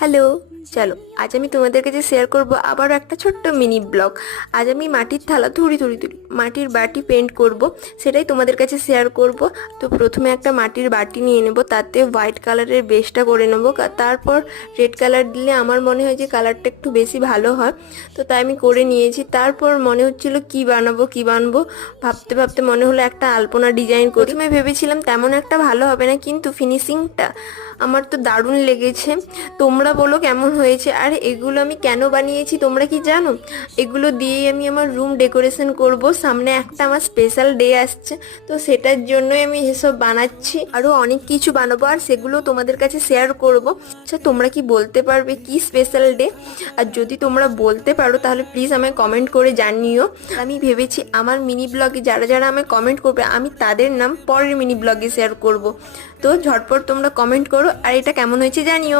Hello, চলো আজ আমি তোমাদের কাছে শেয়ার করব আবারও একটা ছোট্ট মিনি ব্লগ। আজ আমি মাটির থালা থুড়ি মাটির বাটি পেন্ট করব, সেটাই তোমাদের কাছে শেয়ার করব। তো প্রথমে একটা মাটির বাটি নিয়ে নেব, তাতে হোয়াইট কালারের বেসটা করে নেব, তারপর রেড কালার দিলে আমার মনে হয় যে কালারটা একটু বেশি ভালো হয়। তো তাই আমি করে নিয়েছি। তারপর মনে হচ্ছিল কি বানাবো, ভাবতে ভাবতে মনে হলো একটা আলপনা ডিজাইন করি। প্রথমে ভেবেছিলাম তেমন একটা ভালো হবে না, কিন্তু ফিনিশিংটা আমার তো দারুণ লেগেছে। তোমরা বলো কেমন হয়েছে। আর এগুলো আমি কেন বানিয়েছি তোমরা কি জানো? এগুলো দিয়েই আমি আমার রুম ডেকোরেশন করব। সামনে একটা আমার স্পেশাল ডে আসছে, তো সেটার জন্যই আমি এসব বানাচ্ছি। আরও অনেক কিছু বানাবো আর সেগুলো তোমাদের কাছে শেয়ার করব। আচ্ছা, তোমরা কি বলতে পারবে কি স্পেশাল ডে? আর যদি তোমরা বলতে পারো তাহলে প্লিজ আমায় কমেন্ট করে জানিও। আমি ভেবেছি আমার মিনি ব্লগে যারা যারা আমায় কমেন্ট করবে আমি তাদের নাম পরের মিনি ব্লগে শেয়ার করব। তো ঝটপট তোমরা কমেন্ট করো আর এটা কেমন হয়েছে জানিও।